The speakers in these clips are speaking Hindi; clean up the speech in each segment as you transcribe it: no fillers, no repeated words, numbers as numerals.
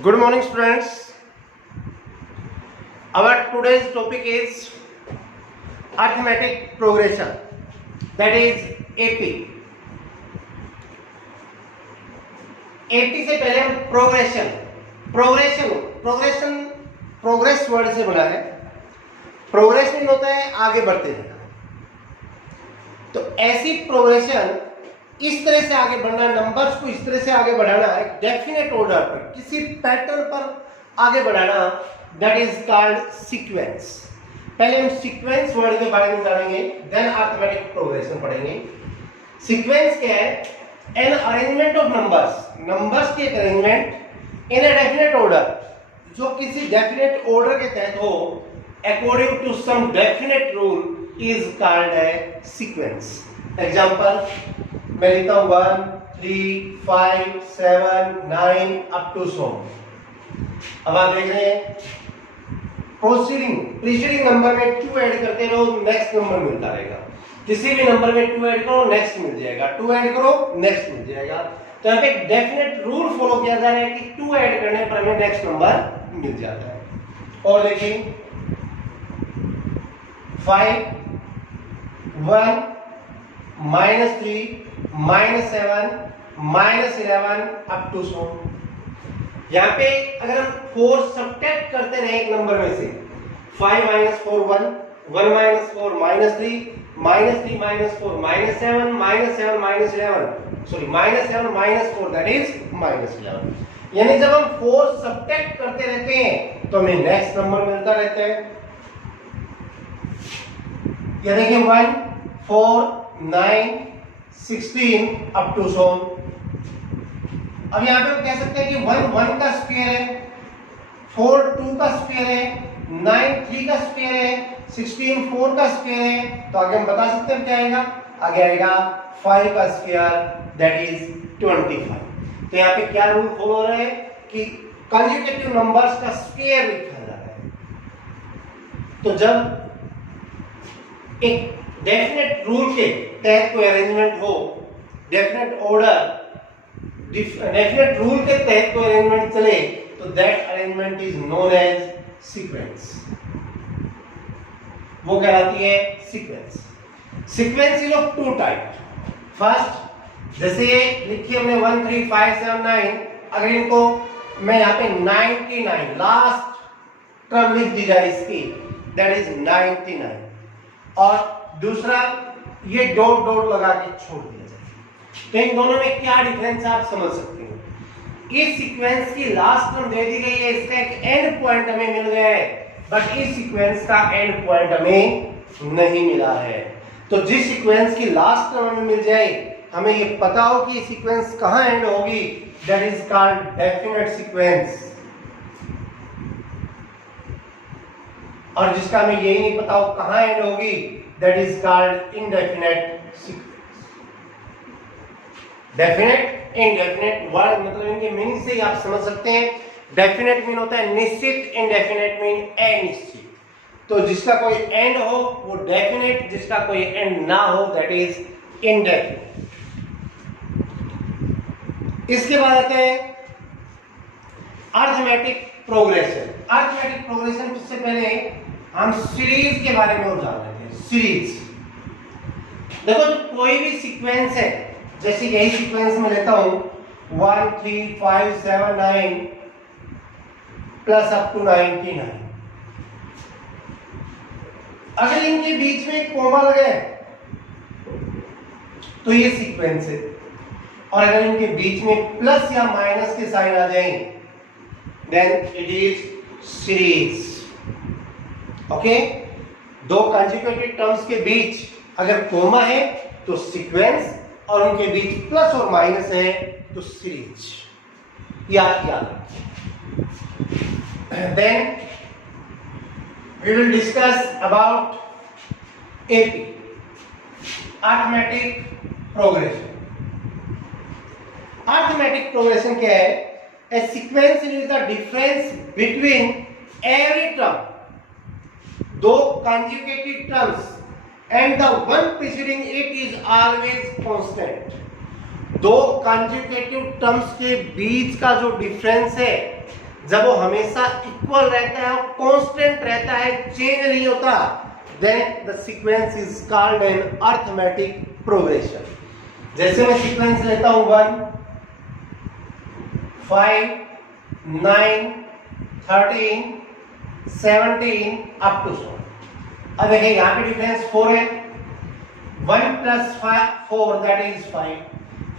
Good morning, students. Our today's topic is arithmetic progression, that is AP. AP से पहले हम प्रोग्रेस वर्ड से बना है। प्रोग्रेशन होता है आगे बढ़ते जाना। तो ऐसी प्रोग्रेशन इस तरह से आगे बढ़ना, नंबर्स को इस तरह से आगे बढ़ाना है डेफिनेट ऑर्डर पर, किसी पैटर्न पर आगे बढ़ाना, दैट इज कॉल्ड सीक्वेंस। पहले हम सीक्वेंस वर्ड के बारे में जानेंगे, देन अरिथमेटिक प्रोग्रेशन पढ़ेंगे। सीक्वेंस क्या है? एन अरेंजमेंट ऑफ नंबर्स की एक arrangement in a definite order, जो किसी डेफिनेट ऑर्डर के तहत हो, according to some definite rule is called a sequence. Example मैं लिखता हूं 1 3 5 7 9 अप टू सो। अब आप देख रहे हैं प्रीसीडिंग नंबर में 2 ऐड करते रहो, नेक्स्ट नंबर मिलता रहेगा। किसी भी नंबर में 2 ऐड करो, नेक्स्ट मिल जाएगा, 2 ऐड करो, नेक्स्ट मिल जाएगा। तो यहाँ पे एक डेफिनेट रूल फॉलो किया जा रहा है कि 2 ऐड करने पर हमें नेक्स्ट नंबर मिल जाता है। और देखिए 5 1 -3 -7 -11 अप टू सो। यहाँ पे अगर हम 4 सब्ट्रैक्ट करते रहे एक नंबर में से, 5 - 4 1 1 - 4 -3 -3 - 4 -7 -7 -11 सॉरी -7 -4 दैट इज -11। यानी जब हम 4 सब्ट्रैक्ट करते रहते हैं तो हमें नेक्स्ट नंबर मिलता रहता है। ये देखिए 1 4 9 16 अप टू सो। अब यहां पे हम कह सकते हैं कि 1 1 का स्क्वायर है, 4 2 का स्क्वायर है, 9 3 का स्क्वायर है, 16 4 का स्क्वायर है। तो आगे हम बता सकते हैं क्या आएगा? आगे आएगा 5 का स्क्वायर दैट इज 25। तो यहाँ पे क्या रूल फॉलो हो रहा है कि कंसेक्यूटिव नंबर्स का स्क्वायर लिखा जा रहा है। तो जब एक डेफिनेट रूल के तहत कोई अरेंजमेंट हो, डेफिनेट रूल के तहत कोई अरेंजमेंट चले, तो that arrangement is known as sequence. वो कहलाती है sequence. Sequence is of 2 type. First, जैसे ये लिखिए हमने 1 3 5 7 9, अगर इनको मैं यहाँ पे 99 लास्ट टर्म लिख दी जाए इसकी, दैट इज 99। और दूसरा ये डॉट डॉट लगा के छोड़ दिया जाए। तो इन दोनों में क्या डिफरेंस आप समझ सकते हो। इस सीक्वेंस की लास्ट टर्म दे दी गई है, इसका एक एंड पॉइंट हमें मिल गया है, बट इस सीक्वेंस का एंड पॉइंट हमें नहीं मिला है। तो जिस सीक्वेंस की लास्ट टर्म हमें मिल जाए, हमें ये पता हो कि सीक्वेंस कहां एंड होगी, that is called definite sequence. और जिसका हमें यही नहीं पता हो कहां एंड होगी, that is called indefinite sequence। Definite indefinite word मतलब इनके मीनिंग से ही आप समझ सकते हैं। डेफिनेट मीन होता है निश्चित, इंडेफिनेट मीन अनिश्चित। तो जिसका कोई एंड हो वो डेफिनेट, जिसका कोई एंड ना हो दैट इज इंडेफिनेट। इसके बाद आते हैं अरिथमेटिक प्रोग्रेशन। अरिथमेटिक प्रोग्रेशन से पहले हम सीरीज के बारे में और जान लेते हैं। सीरीज देखो, जो कोई भी सीक्वेंस है, जैसे यही सीक्वेंस में लेता हूं 1 3 5 7 9 प्लस अप टू 99। अगर इनके बीच में एक कोमा लगे तो ये सीक्वेंस है, और अगर इनके बीच में प्लस या माइनस के साइन आ जाए then it is series. Okay, दो कंसेक्यूटिव टर्म्स के बीच अगर कोमा है तो सीक्वेंस, और उनके बीच प्लस और माइनस है तो सीरीज। याद then we will discuss about AP, arithmetic progression. Arithmetic progression क्या है? A sequence is the difference between every term, दो conjugated terms, and the one preceding it is always constant। दो कंजुगेटिव टर्म्स के बीच का जो डिफरेंस है जब वो हमेशा इक्वल रहता है और कांस्टेंट रहता है, चेंज नहीं होता, then the sequence is called an arithmetic progression. जैसे मैं सीक्वेंस लेता हूं 1 5 9 13 17 अप टू 100. अब देखिए यहां पे डिफरेंस 4 है. 1 plus 4 that is 5,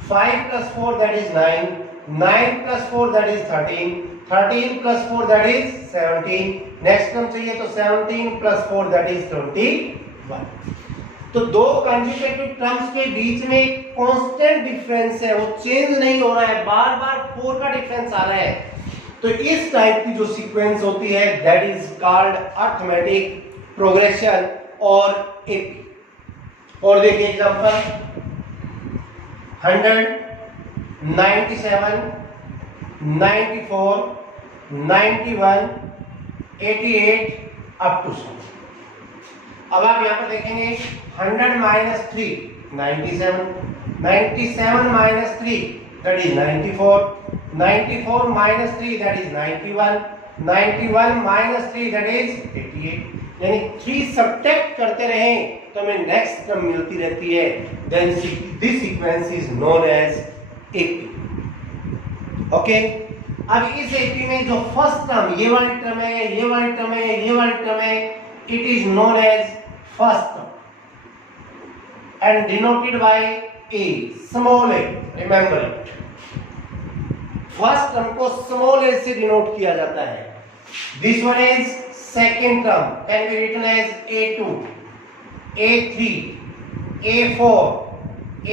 5 plus 4 that is 9, 9 plus 4 that is 13, 13 plus 4 that is 17. Next term चाहिए तो 17 plus 4 that is 21. तो दो कंजुगेटिव टर्म्स के बीच में एक कांस्टेंट डिफरेंस है, वो चेंज नहीं हो रहा है, बार बार 4 का डिफरेंस आ रहा है. तो इस टाइप की जो सीक्वेंस होती है that is called arithmetic progression और एपी. और देखिए एग्जांपल 100 97 94 91 88 अप टू 100. अब आप यहां पर देखेंगे 100 minus 3 97, 97 minus 3 that is 94, 94 minus 3 that is 91, 91 minus 3 that is 88. यानी 3 सब्ट्रैक्ट करते रहें तो हमें नेक्स्ट टर्म मिलती रहती है. Then this sequence is known as AP. Okay. अब इस एपी में जो फर्स्ट टर्म, ये वाली टर्म है, ये वाली टर्म है, ये वाली टर्म है, it is known as first term and denoted by a, small a. Remember it, first term को स्मॉल ए से डिनोट किया जाता है. This one is second term, can be written as A2, A3, A4,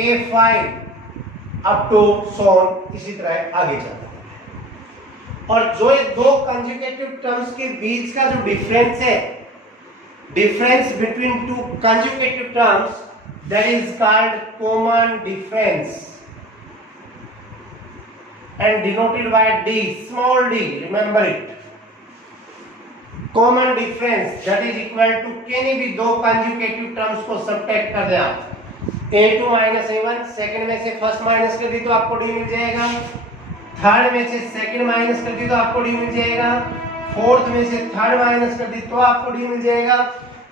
A5 up to so on. इसी तरह आगे चलता है. और जो ये दो कंजुगेटिव टर्म्स के बीच का जो डिफरेंस है, difference between two conjugative terms, that is called common difference and denoted by D, small d. Remember it. Common difference that is equal to, किन्हीं भी दो कंजुगेटिव टर्म्स को सब्ट्रैक्ट कर दें आप. A2 माइनस A1, सेकंड में से फर्स्ट माइनस कर दी तो आपको D मिल जाएगा. थर्ड में से सेकंड माइनस कर दी तो आपको D मिल जाएगा. फोर्थ में से थर्ड माइनस कर दी तो आपको D मिल जाएगा.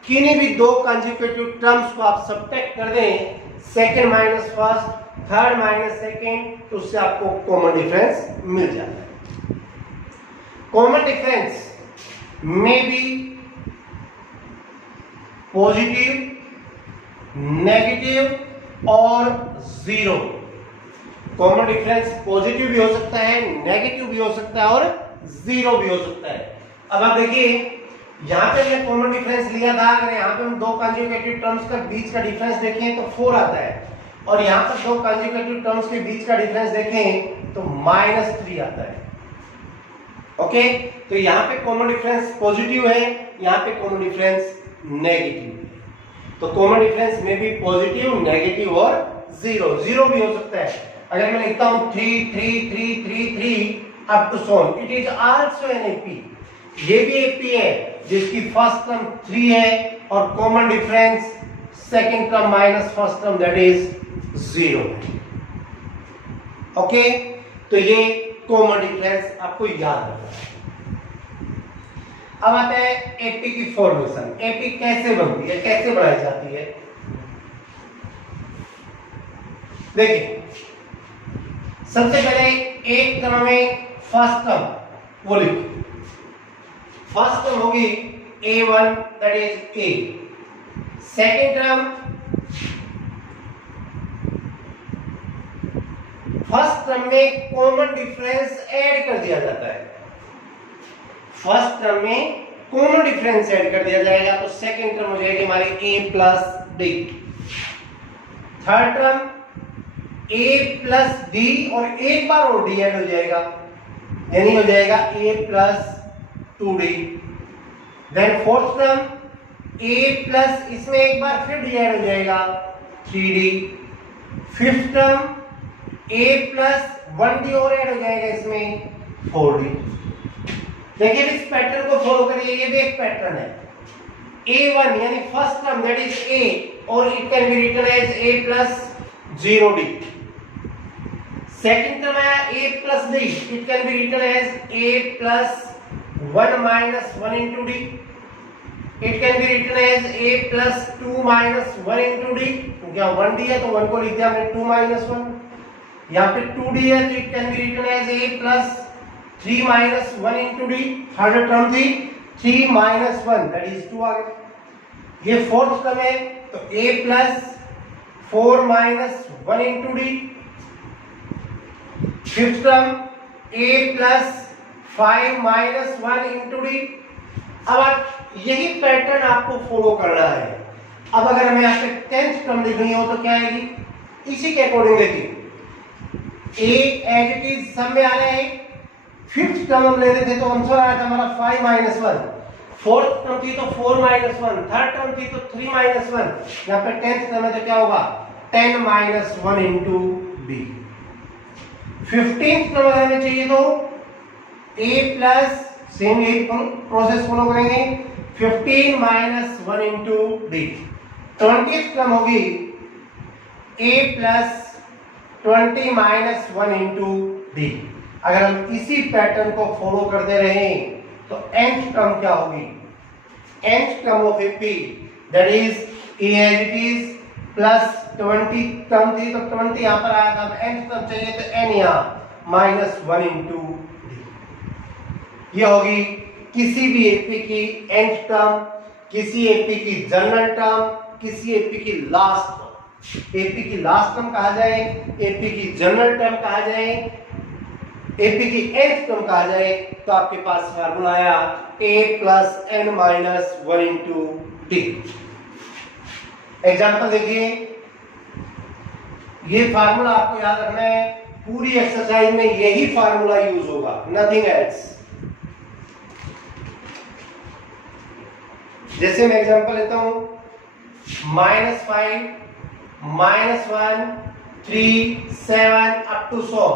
किन्हीं भी दो कंजुगेटिव टर्म्स को आप सब्ट्रैक्ट कर दें, second minus first, third minus second, तो उससे आपको कॉमन डिफरेंस मिल जाता है. Common difference may be positive, negative और जीरो. कॉमन डिफरेंस पॉजिटिव भी हो सकता है, नेगेटिव भी हो सकता है और जीरो भी हो सकता है. अब आप देखिए यहां पे हमने कॉमन डिफरेंस लिया था, अगर यहां पे हम दो कंजुगेटिव टर्म्स का बीच का डिफरेंस देखें तो 4 आता है, और यहां पर दो कंजुगेटिव टर्म्स के बीच का डिफरेंस देखें तो -3 आता है. ओके. तो यहां पे कॉमन डिफरेंस पॉजिटिव है, यहां पे कॉमन डिफरेंस नेगेटिव है. तो कॉमन डिफरेंस में भी पॉजिटिव, नेगेटिव और जीरो. जीरो भी हो सकता है. अगर मैं लिखता हूं 3 3 3 3 3 up to so on, it is also an AP. ये भी एपी है जिसकी फर्स्ट टर्म 3 है और common difference second term minus first term that is 0. Okay. तो ये कॉमन डिफरेंस आपको याद रखना है. अब आते हैं एपी की फॉर्मेशन. एपी कैसे बनती है, कैसे बनाई जाती है. देखिए सबसे पहले एक टर्म में फर्स्ट टर्म वो लिखो. फर्स्ट टर्म होगी A1 that is A. Second term, first term में कॉमन डिफरेंस ऐड कर दिया जाता है. फर्स्ट टर्म में कॉमन डिफरेंस ऐड कर दिया जाएगा तो सेकंड टर्म हो जाएगी हमारी A plus D. Third term A plus D और एक बार और D ऐड हो जाएगा, यानी हो जाएगा A plus 2D. Then fourth term A plus, इसमें एक बार फिर D ऐड हो जाएगा 3D. Fifth term A plus 1D और ऐड हो जाएगा इसमें 4D. देखिए इस पैटर्न को फॉलो करिए, ये भी एक पैटर्न है. A1 यानी first term that is A और it can be written as A plus 0D. Second term आया a plus d, it can be written as a plus 1 minus 1 into d, it can be written as a plus 2 minus 1 into d, क्योंकि यहाँ 1d है तो 1 को लिख दिया हमने 2 माइनस 1, यहाँ पे 2d है तो it can be written as a plus 3 minus 1 into d, third term थी 3 माइनस 1 दैट इज 2 आ गया। ये फोर्थ टर्म है तो a plus 4 minus 1 into D, fifth term a plus 5 minus 1 into D. अब यही पैटर्न आपको फॉलो करना है। अब अगर हमें यहाँ पे 10th टर्म लिखनी हो तो क्या आएगी, इसी के अकॉर्डिंग देखिए, a एज इट इज सब में आ रहा है, फिफ्थ टर्म हम ले रहे थे तो आंसर आया था हमारा 5 माइनस 1, फोर्थ टर्म थी तो 4 माइनस 1, थर्ड टर्म थी तो 3 माइनस 1, यहाँ पे 10th टर्म है तो क्या होगा 10 minus 1 into B. 15th term हमें चाहिए तो a प्लस सेम यही प्रोसेस फॉलो करेंगे 15 minus 1 into D. 20th term होगी a plus 20 minus 1 into D. अगर हम इसी पैटर्न को फॉलो करते रहे तो nth टर्म क्या होगी, nth term of a p that is a as it is plus 20 term थी तो 20 यहां पर आया था, अब nth टर्म चाहिए तो n यहां माइनस 1 इंटू डी। ये होगी किसी भी एपी की nth टर्म, किसी एपी की जनरल टर्म, किसी एपी की लास्ट टर्म। एपी की लास्ट टर्म कहा जाए, एपी की जनरल टर्म कहा जाए, एपी की nth टर्म कहा जाए तो आपके पास फार्मूला आया a plus n minus 1 into D. Example देखिए, ये फार्मूला आपको याद रखना है, पूरी एक्सरसाइज में यही फार्मूला यूज होगा, नथिंग एल्स। जैसे मैं एग्जांपल लेता हूं, -5 -1 3 7 अप टू 100।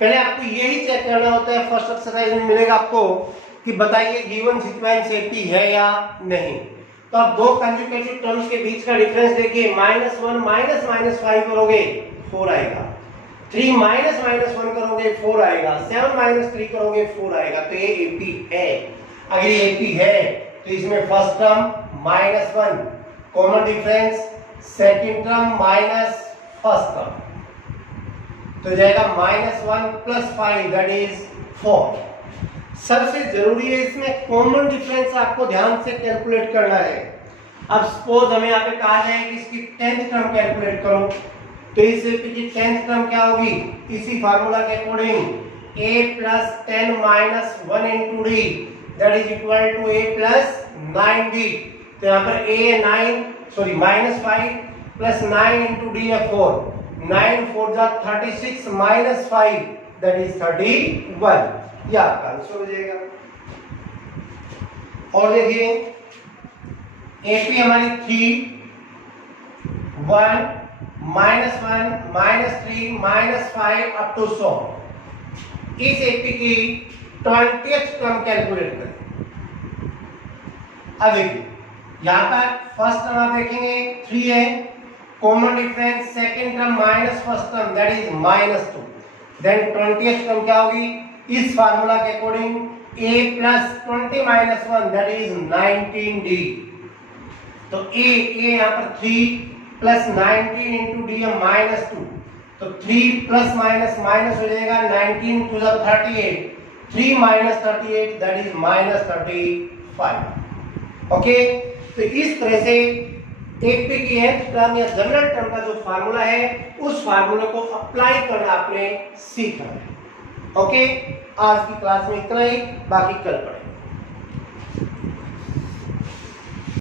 पहले आपको यही चेक करना होता है, फर्स्ट एक्सरसाइज में मिलेगा आपको कि बताइए गिवन सीक्वेंस एपी है या नहीं। तो आप दो कंजुगेटिव टर्म्स के बीच का डिफरेंस देखिए, -1 माइनस -5 करोगे 4 आएगा, 3 माइनस -1 करोगे 4 आएगा, 7 माइनस 3 करोगे 4 आएगा। तो ये एपी है। अगर ये एपी है तो इसमें first term -1 common difference, second term minus first term, तो जाएगा -1 प्लस 5 दैट इज 4। सबसे जरूरी है इसमें कॉमन डिफरेंस आपको ध्यान से कैलकुलेट करना है। अब सपोज हमें यहाँ पे कहा जाए कि इसकी 10th टर्म कैलकुलेट करो, तो इस एपी की 10th टर्म क्या होगी, इसी फार्मूला के according a plus 10 minus 1 into d that is equal to a plus 9d। तो यहाँ पर a है 9 माइनस 5 प्लस 9 इंटू डी है 4, 9 4 जा 36 माइनस 5 दैट इज 31। यह आपका आंसर हो जाएगा। और देखिए एपी हमारी 3 1 -1 -3 -5 अप टू 100। इस एपी की 20th टर्म कैलकुलेट करें। अब देखिए यहां पर फर्स्ट टर्म आप देखेंगे 3 है, common difference second term minus first term that is -2। Then 20th term क्या होगी, इस फार्मूला के according a plus 20 minus 1 that is 19d। तो a यहाँ पर 3 प्लस 19 इंटू डी है -2, तो 3 प्लस माइनस माइनस हो जाएगा, 19 2 जा 38, 3 माइनस 38 दैट इज -35। ओके, तो इस तरह से एपी की nth टर्म या जनरल टर्म का जो फार्मूला है उस फार्मूले को अप्लाई करना आपने सीखना है। ओके, आज की क्लास में इतना ही, बाकी कल पढ़ेंगे।